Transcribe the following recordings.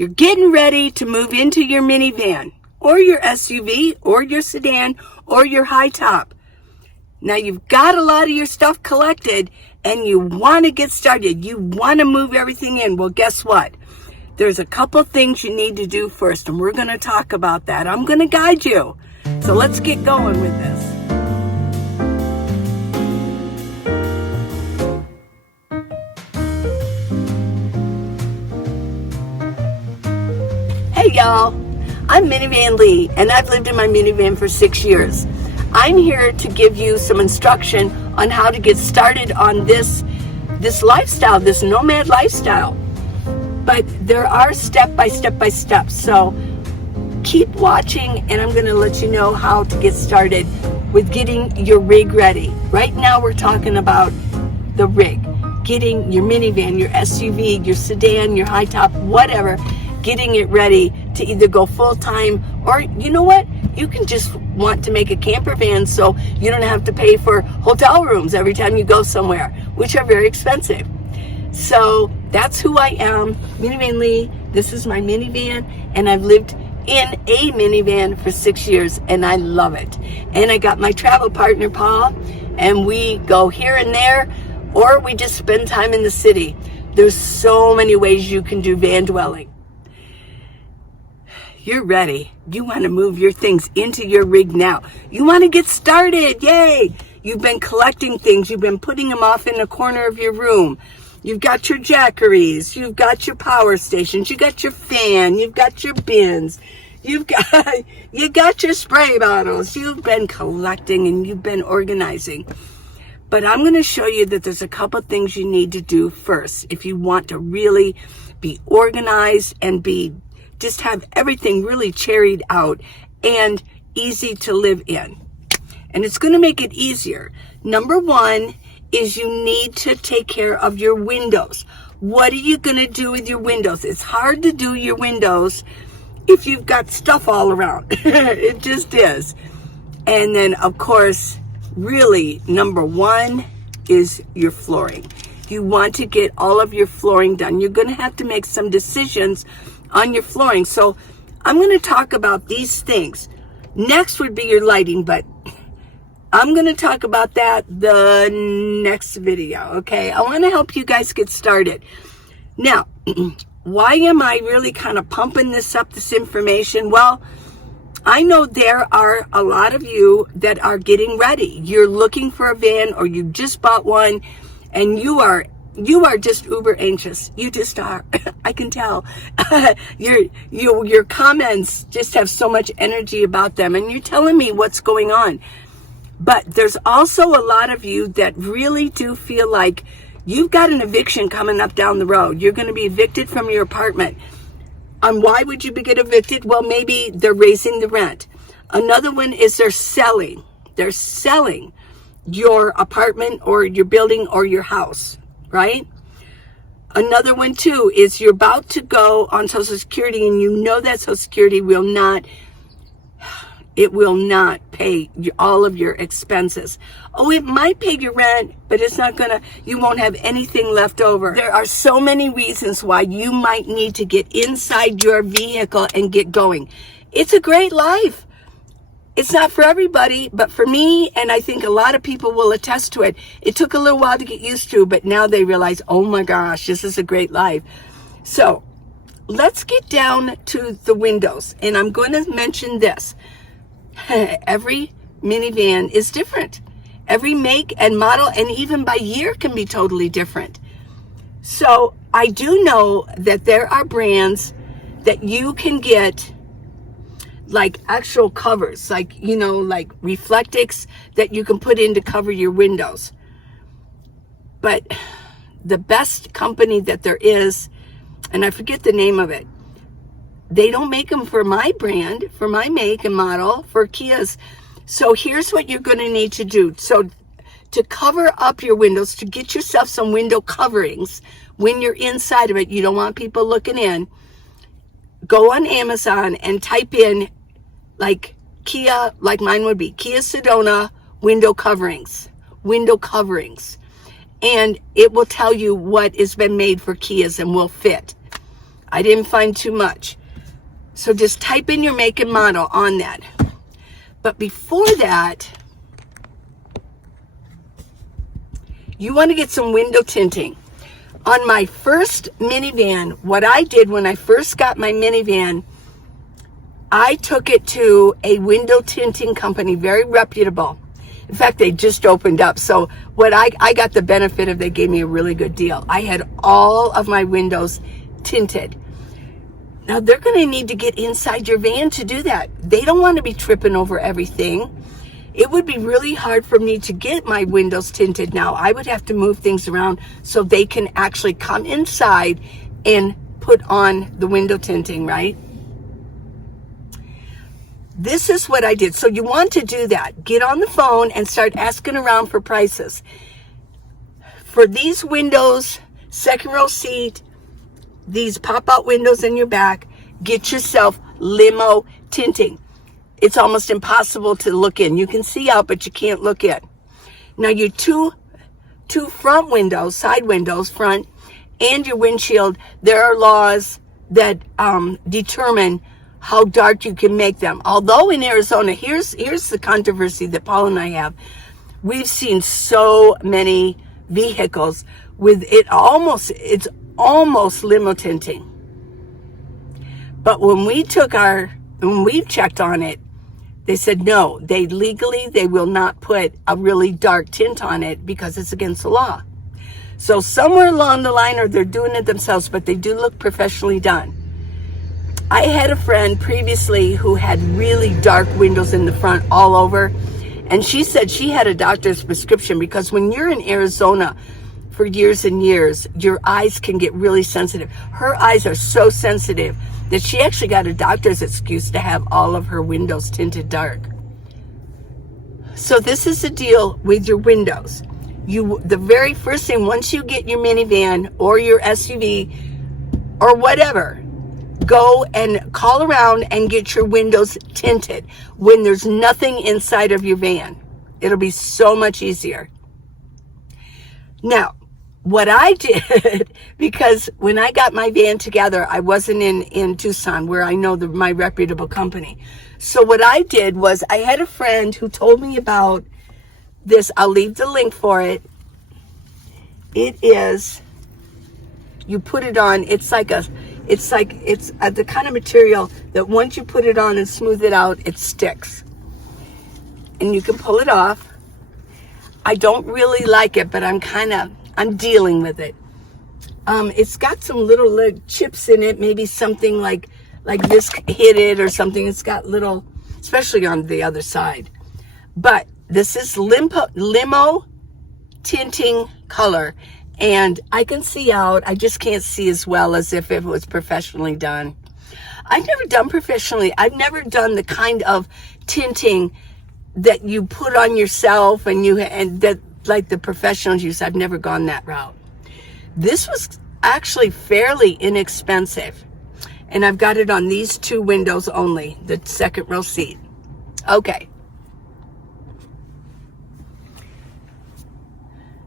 You're getting ready to move into your minivan or your SUV or your sedan or your high top. Now you've got a lot of your stuff collected and you want to get started. You want to move everything in. Well, guess what? There's a couple things you need to do first, and we're going to talk about that. I'm going to guide you. So let's get going with this. Hey y'all, I'm Minivan Lee, and I've lived in my minivan for 6 years. I'm here to give you some instruction on how to get started on this lifestyle, this nomad lifestyle. But there are step by step. So keep watching, and I'm going to let you know how to get started with getting your rig ready. Right now we're talking about the rig, getting your minivan, your SUV, your sedan, your high top, whatever, getting it ready to either go full-time, or you know what, you can just want to make a camper van so you don't have to pay for hotel rooms every time you go somewhere, which are very expensive. So that's who I am, Minivan Lee. This is my minivan, and I've lived in a minivan for 6 years, and I love it. And I got my travel partner, Paul, and we go here and there, or we just spend time in the city. There's so many ways you can do van dwelling. You're ready. You want to move your things into your rig now. You want to get started. Yay! You've been collecting things. You've been putting them off in the corner of your room. You've got your jackeries. You've got your power stations. You got your fan. You've got your bins. You got your spray bottles. You've been collecting and you've been organizing. But I'm going to show you that there's a couple things you need to do first if you want to really be organized and just have everything really cherried out and easy to live in. And it's going to make it easier. Number one is you need to take care of your windows. What are you going to do with your windows? It's hard to do your windows if you've got stuff all around. It just is. And then, of course, really, number one is your flooring. You want to get all of your flooring done. You're going to have to make some decisions on your flooring. So I'm going to talk about these things. Next would be your lighting, but I'm going to talk about that the next video, okay? I want to help you guys get started. Now, why am I really kind of pumping this information? Well, I know there are a lot of you that are getting ready. You're looking for a van, or you just bought one, and you are just uber anxious. You just are. I can tell. Your comments just have so much energy about them, and you're telling me what's going on. But there's also a lot of you that really do feel like you've got an eviction coming up down the road. You're going to be evicted from your apartment. And why would you get evicted? Well, maybe they're raising the rent. Another one is they're selling. They're selling your apartment or your building or your house, right? Another one too is you're about to go on Social Security, and you know that Social Security will not pay all of your expenses. Oh, it might pay your rent, but it's not gonna, you won't have anything left over. There are so many reasons why you might need to get inside your vehicle and get going. It's a great life. It's not for everybody, but for me, and I think a lot of people will attest to it, it took a little while to get used to, but now they realize, oh my gosh, this is a great life. So let's get down to the windows, and I'm going to mention this. Every minivan is different. Every make and model, and even by year, can be totally different. So I do know that there are brands that you can get like actual covers, like, you know, like Reflectix that you can put in to cover your windows. But the best company that there is, and I forget the name of it, they don't make them for my brand, for my make and model, for Kias. So here's what you're going to need to do. So to cover up your windows, to get yourself some window coverings when you're inside of it, you don't want people looking in, go on Amazon and type in like Kia, like mine would be, Kia Sedona window coverings, and it will tell you what has been made for Kias and will fit. I didn't find too much. So just type in your make and model on that. But before that, you want to get some window tinting. On my first minivan, what I did when I first got my minivan, I took it to a window tinting company, very reputable. In fact, they just opened up. So what I got the benefit of, they gave me a really good deal. I had all of my windows tinted. Now they're going to need to get inside your van to do that. They don't want to be tripping over everything. It would be really hard for me to get my windows tinted now. I would have to move things around so they can actually come inside and put on the window tinting, right? This is what I did. So you want to do that. Get on the phone and start asking around for prices. For these windows, second row seat, these pop-out windows in your back, get yourself limo tinting. It's almost impossible to look in. You can see out, but you can't look in. Now your two front windows, side windows, front, and your windshield, there are laws that determine how dark you can make them. Although in Arizona, here's the controversy that Paul and I have. We've seen so many vehicles with it's almost limo tinting. But when we checked on it, they said no, they will not put a really dark tint on it because it's against the law. So somewhere along the line, or they're doing it themselves, but they do look professionally done. I had a friend previously who had really dark windows in the front all over, and she said she had a doctor's prescription because when you're in Arizona for years and years, your eyes can get really sensitive. Her eyes are so sensitive that she actually got a doctor's excuse to have all of her windows tinted dark. So this is the deal with your windows. The very first thing, once you get your minivan or your SUV or whatever, go and call around and get your windows tinted when there's nothing inside of your van. It'll be so much easier. Now, what I did, because when I got my van together, I wasn't in Tucson, where I know my reputable company. So what I did was I had a friend who told me about this. I'll leave the link for it. It is, you put it on, it's the kind of material that once you put it on and smooth it out, it sticks. And you can pull it off. I don't really like it, but I'm dealing with it. It's got some little chips in it, maybe something like this hit it or something. It's got little, especially on the other side. But this is limo tinting color, and I can see out. I just can't see as well as if it was professionally done. I've never done professionally. I've never done the kind of tinting that you put on yourself and that like the professionals use. I've never gone that route. This was actually fairly inexpensive, and I've got it on these two windows only, the second row seat. Okay.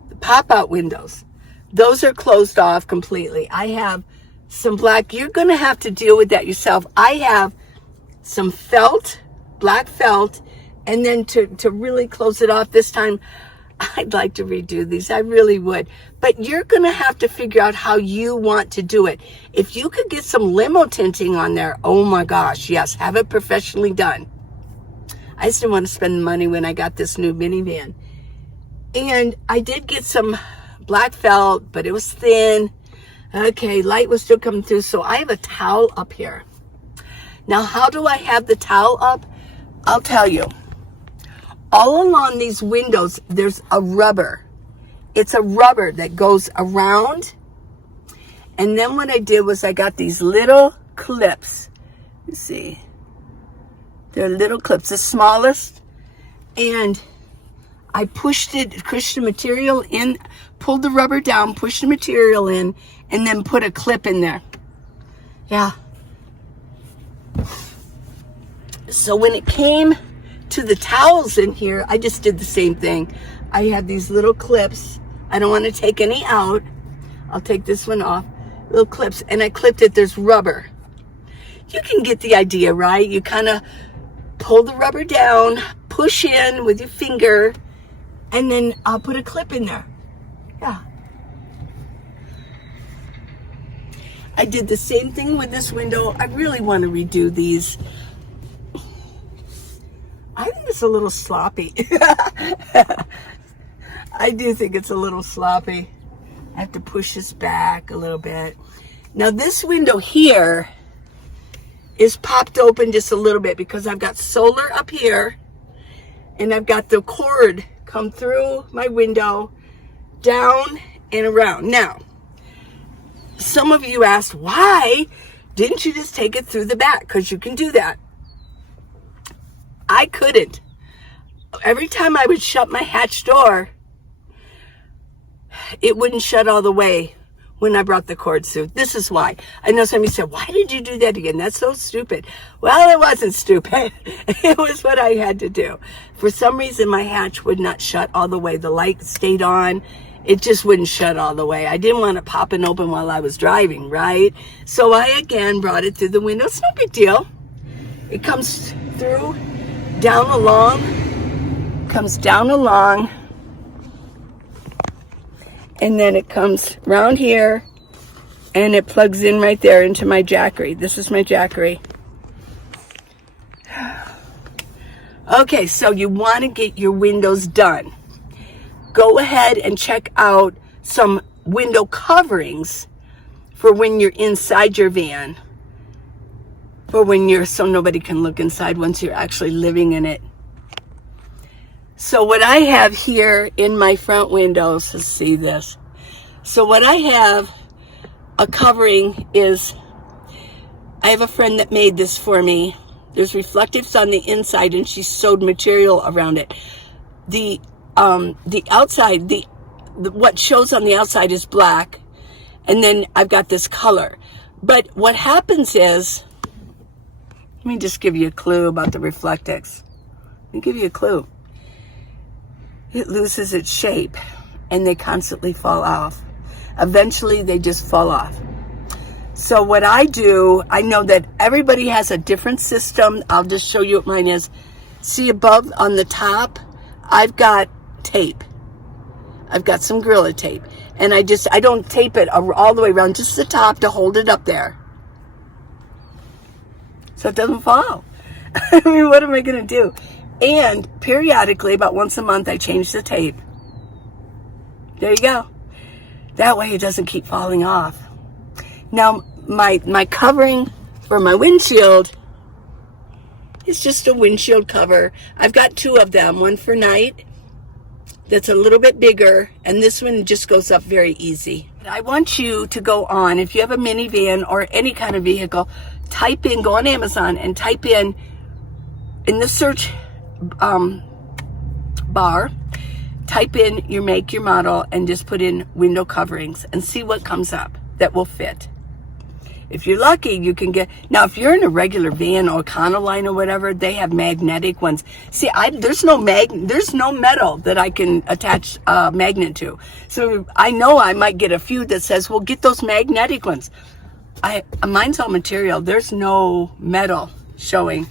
The pop-out windows, those are closed off completely. I have some black. You're going to have to deal with that yourself. I have some felt, black felt, and then to really close it off this time, I'd like to redo these. I really would. But you're going to have to figure out how you want to do it. If you could get some limo tinting on there, oh my gosh, yes, have it professionally done. I just didn't want to spend the money when I got this new minivan. And I did get some black felt, but it was thin. Okay, light was still coming through, so I have a towel up here. Now, how do I have the towel up? I'll tell you. All along these windows, there's a rubber. It's a rubber that goes around. And then what I did was I got these little clips. You see, they're little clips, the smallest. And I pushed the material in, pulled the rubber down, pushed the material in, and then put a clip in there. Yeah. So when it came to the towels in here, I just did the same thing. I have these little clips. I don't want to take any out. I'll take this one off. little clips, and I clipped it. There's rubber. You can get the idea, right? You kind of pull the rubber down, push in with your finger, and then I'll put a clip in there. Yeah. I did the same thing with this window. I really want to redo these. I think it's a little sloppy. I do think it's a little sloppy. I have to push this back a little bit. Now this window here is popped open just a little bit because I've got solar up here and I've got the cord come through my window, down and around. Now, some of you asked, why didn't you just take it through the back? Because you can do that. I couldn't. Every time I would shut my hatch door, it wouldn't shut all the way when I brought the cord through. This is why. I know somebody said, why did you do that again? That's so stupid. Well, it wasn't stupid. It was what I had to do. For some reason, my hatch would not shut all the way. The light stayed on. It just wouldn't shut all the way. I didn't want it popping open while I was driving, right? So I, again, brought it through the window. It's no big deal. It comes through, down along, comes down along, and then it comes around here, and it plugs in right there into my jackery. This is my jackery. Okay, so you want to get your windows done. Go ahead and check out some window coverings for when you're inside your van, for when you're, so nobody can look inside once you're actually living in it. So what I have here in my front windows, let's see this. So what I have, a covering is, I have a friend that made this for me. There's reflectives on the inside and she sewed material around it. The outside, what shows on the outside is black, and then I've got this color. But what happens is, let me just give you a clue about the reflectix. Let me give you a clue. It loses its shape, and they constantly fall off. Eventually, they just fall off. So what I do, I know that everybody has a different system. I'll just show you what mine is. See above on the top, I've got tape. I've got some Gorilla tape. And I don't tape it all the way around, just the top to hold it up there, so it doesn't fall. I mean, what am I going to do? And periodically, about once a month, I change the tape. There you go. That way it doesn't keep falling off. Now, my covering for my windshield is just a windshield cover. I've got two of them, one for night that's a little bit bigger, and this one just goes up very easy. I want you to go on, if you have a minivan or any kind of vehicle, type in, go on Amazon and type in the search bar, type in your make, your model, and just put in window coverings and see what comes up that will fit. If you're lucky, you can get, now if you're in a regular van or Econoline or whatever, they have magnetic ones. See, there's no metal that I can attach a magnet to. So I know I might get a few that says, well, get those magnetic ones. Mine's all material. There's no metal showing,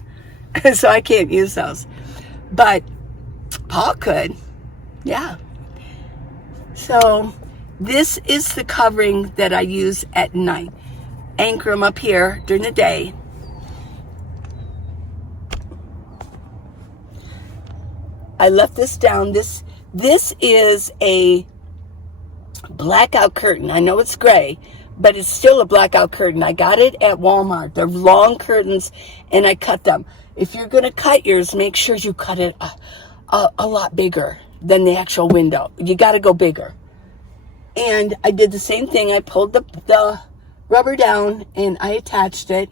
so I can't use those. But Paul could, yeah. So this is the covering that I use at night. Anchor them up here during the day. I left this down. This is a blackout curtain. I know it's gray, but it's still a blackout curtain. I got it at Walmart. They're long curtains, and I cut them. If you're going to cut yours, make sure you cut it a lot bigger than the actual window. You got to go bigger. And I did the same thing. I pulled the rubber down and I attached it,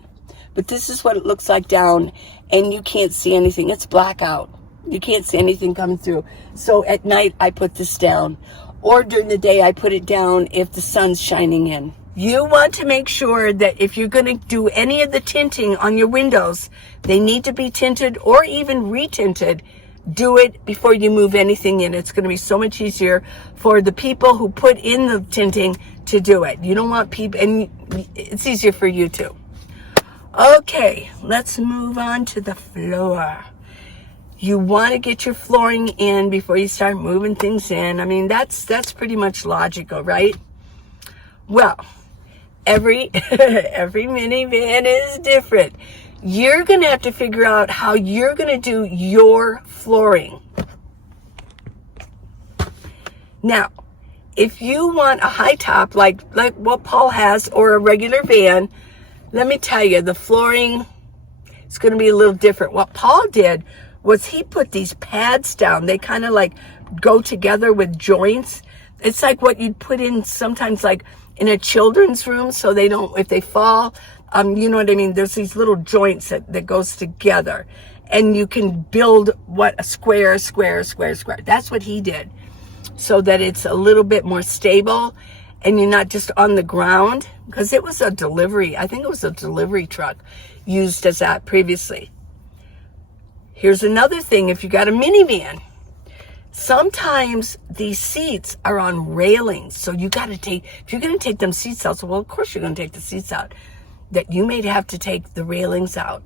but this is what it looks like down, and you can't see anything. It's blackout. You can't see anything coming through. So at night I put this down, or during the day I put it down if the sun's shining in. You want to make sure that if you're going to do any of the tinting on your windows, they need to be tinted or even retinted Do it before you move anything in. It's going to be so much easier for the people who put in the tinting to do it. You don't want people, and it's easier for you too. Okay, let's move on to the floor. You want to get your flooring in before you start moving things in. I mean, that's pretty much logical, right? Well, every minivan is different. You're going to have to figure out how you're going to do your flooring. Now, if you want a high top like what Paul has or a regular van, let me tell you, the flooring is going to be a little different. What Paul did was he put these pads down. They kind of like go together with joints. It's like what you'd put in sometimes like in a children's room so they don't, if they fall, you know what I mean? There's these little joints that goes together, and you can build a square. That's what he did, so that it's a little bit more stable and you're not just on the ground, because it was a delivery. I think it was a delivery truck used as that previously. Here's another thing. If you got a minivan, sometimes these seats are on railings. So you got to take, if you're going to take them seats out, so well, of course you're going to take the seats out, that you may have to take the railings out.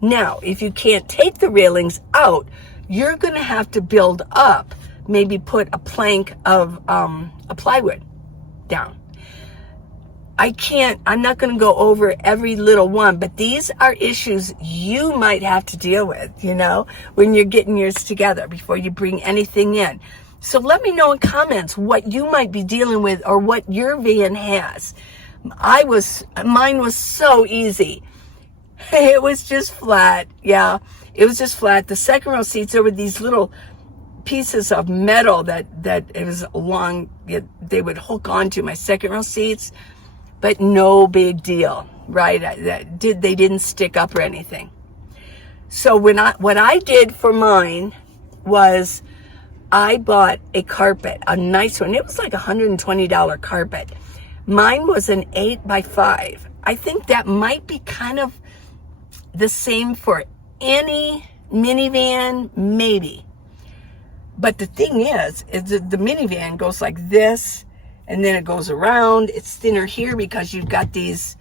Now, if you can't take the railings out, you're going to have to build up, maybe put a plank of a plywood down. I'm not going to go over every little one, but these are issues you might have to deal with, you know, when you're getting yours together before you bring anything in. So let me know in comments what you might be dealing with or what your van has. Mine was so easy. It was just flat. Yeah, it was just flat. The second row seats, there were these little pieces of metal that it was long, they would hook onto my second row seats, but no big deal, right? They didn't stick up or anything. So what I did for mine was I bought a carpet, a nice one. It was like $120 carpet. Mine was an 8x5. I think that might be kind of the same for any minivan, maybe. But the thing is the minivan goes like this, and then it goes around. It's thinner here because you've got these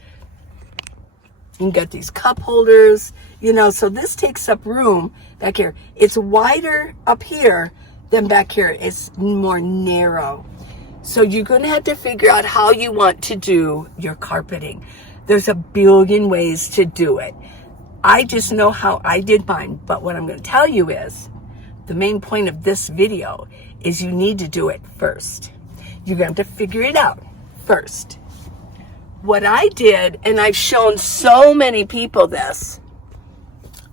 cup holders, you know, so this takes up room back here. It's wider up here than back here. It's more narrow. So you're going to have to figure out how you want to do your carpeting. There's a billion ways to do it. I just know how I did mine. But what I'm going to tell you is, the main point of this video is you need to do it first. You're going to have to figure it out first. What I did, and I've shown so many people this,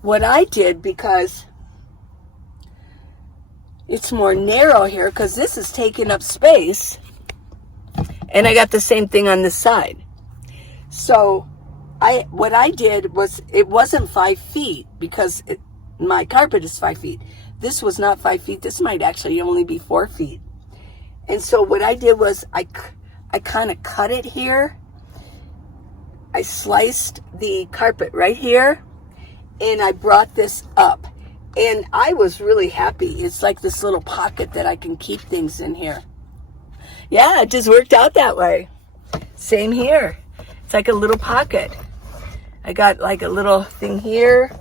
what I did, because it's more narrow here, because this is taking up space, and I got the same thing on this side. So what I did was, it wasn't 5 feet, because my carpet is 5 feet. This was not 5 feet. This might actually only be 4 feet. And so what I did was I kind of cut it here. I sliced the carpet right here, and I brought this up. And I was really happy. It's like this little pocket that I can keep things in here. Yeah, it just worked out that way. Same here. It's like a little pocket. I got like a little thing here.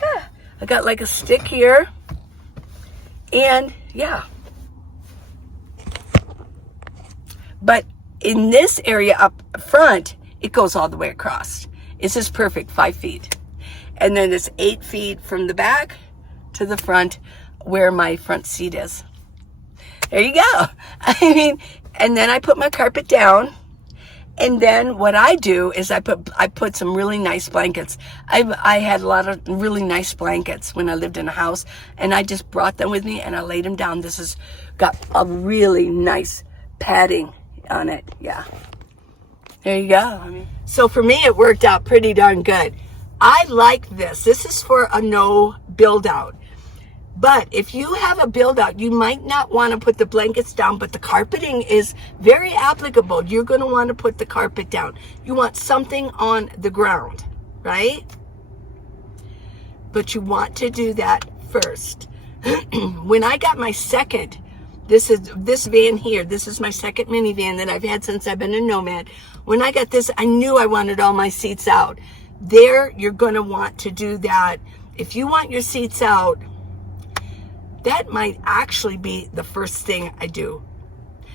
Yeah, I got like a stick here. And yeah. But in this area up front, it goes all the way across. It's just perfect, 5 feet. And then it's 8 feet from the back to the front where my front seat is. There you go. I mean, and then I put my carpet down. And then what I do is I put some really nice blankets. I had a lot of really nice blankets when I lived in a house, and I just brought them with me and I laid them down. This has got a really nice padding on it. Yeah. There you go. I mean, so for me, it worked out pretty darn good. I like this. This is for a no build out. But if you have a build out, you might not want to put the blankets down, but the carpeting is very applicable. You're going to want to put the carpet down. You want something on the ground, right? But you want to do that first. When I got my second, this van here, this is my second minivan that I've had since I've been a nomad. When I got this, I knew I wanted all my seats out. There, you're going to want to do that. If you want your seats out, that might actually be the first thing I do.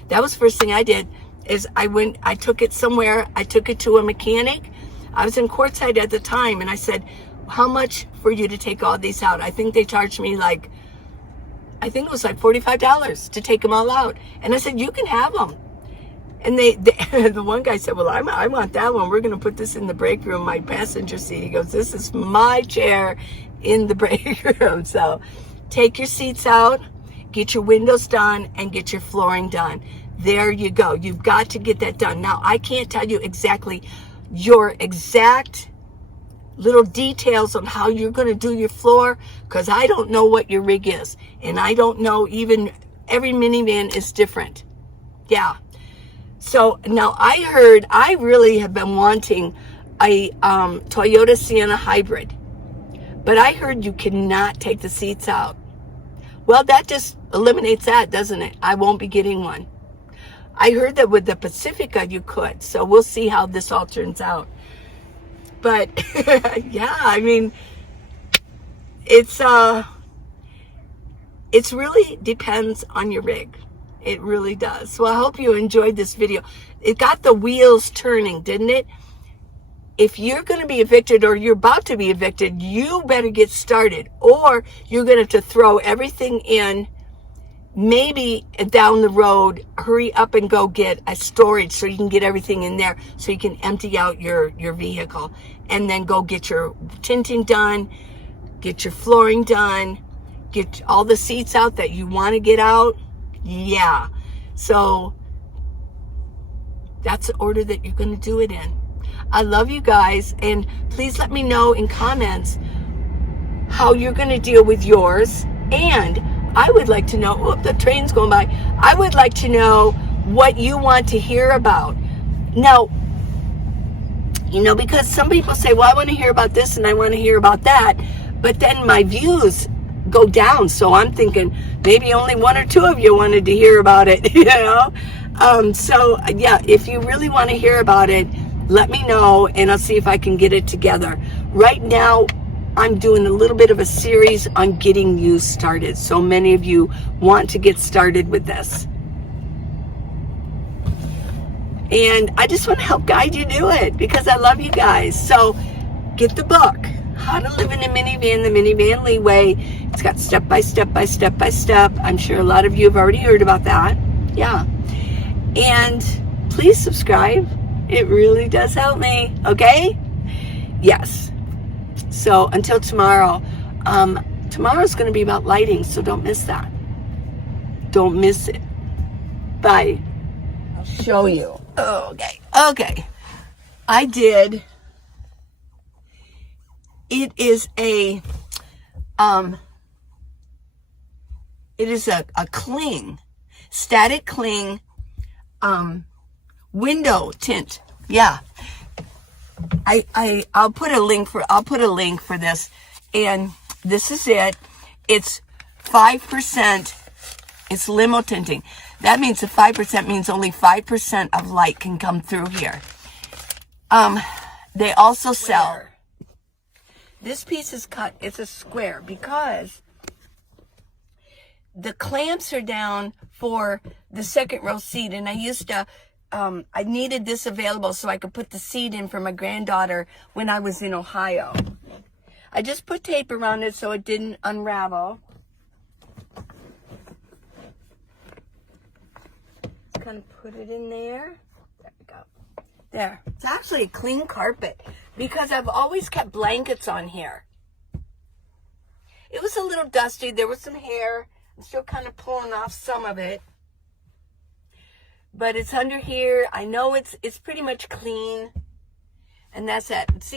That was the first thing I did, is I took it somewhere. I took it to a mechanic. I was in Quartzsite at the time, and I said, how much for you to take all these out? I think they charged me like, I think it was like $45 to take them all out. And I said, you can have them. And the one guy said, well, I want that one. We're going to put this in the break room, my passenger seat. He goes, this is my chair in the break room. So take your seats out, get your windows done, and get your flooring done. There you go. You've got to get that done. Now, I can't tell you exactly your exact little details on how you're going to do your floor, because I don't know what your rig is. And I don't know, even every minivan is different. Yeah. So now I really have been wanting a Toyota Sienna hybrid, but I heard you cannot take the seats out. Well, that just eliminates that, doesn't it? I won't be getting one. I heard that with the Pacifica you could, so we'll see how this all turns out. But yeah, I mean, it's really depends on your rig. It really does. So I hope you enjoyed this video. It got the wheels turning, didn't it? If you're going to be evicted, or you're about to be evicted, you better get started, or you're going to have to throw everything in. Maybe down the road, hurry up and go get a storage so you can get everything in there, so you can empty out your vehicle, and then go get your tinting done, get your flooring done, get all the seats out that you want to get out. Yeah. So that's the order that you're going to do it in. I love you guys, and please let me know in comments how you're going to deal with yours. And I would like to know, oh, the train's going by. I would like to know what you want to hear about. Now, you know, because some people say, well, I want to hear about this and I want to hear about that, but then my views go down. So I'm thinking maybe only one or two of you wanted to hear about it, you know? So yeah, if you really want to hear about it, let me know, and I'll see if I can get it together. Right now, I'm doing a little bit of a series on getting you started. So many of you want to get started with this. And I just want to help guide you do it, because I love you guys. So get the book, How to Live in a Minivan, the Minivan Leeway. It's got step by step by step by step. I'm sure a lot of you have already heard about that. Yeah. And please subscribe. It really does help me. Okay? Yes. So until tomorrow, tomorrow's going to be about lighting, so don't miss that. Don't miss it. Bye. I'll show you. Okay. I did. It is a cling, static cling, window tint. Yeah. I'll put a link for this, and this is it. It's 5%. It's limo tinting. That means the 5% means only 5% of light can come through here. They also sell. This piece is cut. It's a square because the clamps are down for the second row seat, and I used to. I needed this available so I could put the seat in for my granddaughter when I was in Ohio. I just put tape around it so it didn't unravel. Just kind of put it in there. There we go. There. It's actually a clean carpet because I've always kept blankets on here. It was a little dusty. There was some hair. I'm still kind of pulling off some of it. But it's under here. I know it's pretty much clean. And that's it. See?